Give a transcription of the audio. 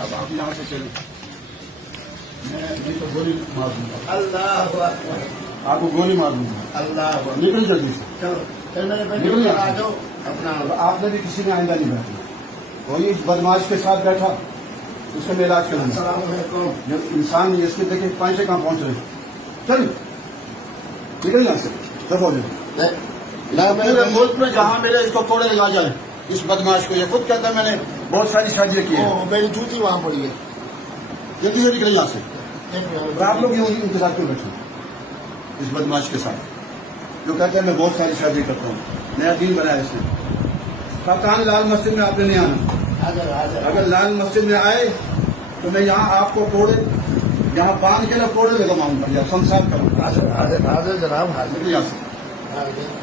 صاحب آپ یہاں سے چلیں، میں نہیں تو گولی مار دوں گا، اللہ اکبر، آپ کو گولی مار دوں گا، اللہ اکبر، نکل جلدی سے، چلو پھر میرے نکل بچے جا آ جاؤ اپنا آپ نے بھی کسی نے آئندہ نہیں بیٹھنا، وہی اس بدماش کے ساتھ بیٹھا اس کا میں علاج کروں گا۔ السلام علیکم۔ جب انسان نہیں اس کے دیکھے پانچے کہاں پہنچ رہے چل نکل یہاں سے دفعہ ہو جائے پورے ملک میں جہاں ملے اس کو کوڑے لگا جائے اس بدماش کو، یہ خود کہتا ہے میں نے بہت ساری شادیاں کی ہیں، میری جوتی وہاں پڑی ہے، جلدی سے نکلے یہاں سے، اور آپ لوگ یوں انتظار کیوں بیٹھے اس بدماش کے ساتھ جو کہتا ہے میں بہت ساری شادی کرتا ہوں، نیا دین بنایا اس نے۔ کپتان لال مسجد میں آپ نے نہیں آنا، حاضر حاضر، اگر لال مسجد میں آئے تو میں یہاں آپ کو کوڑے یہاں باندھ کے نہ کوڑے لگواؤں گا یا سمسار کروں گا، حاضر حاضر حاضر جناب، حاضر نکل یہاں سے۔ حاضر۔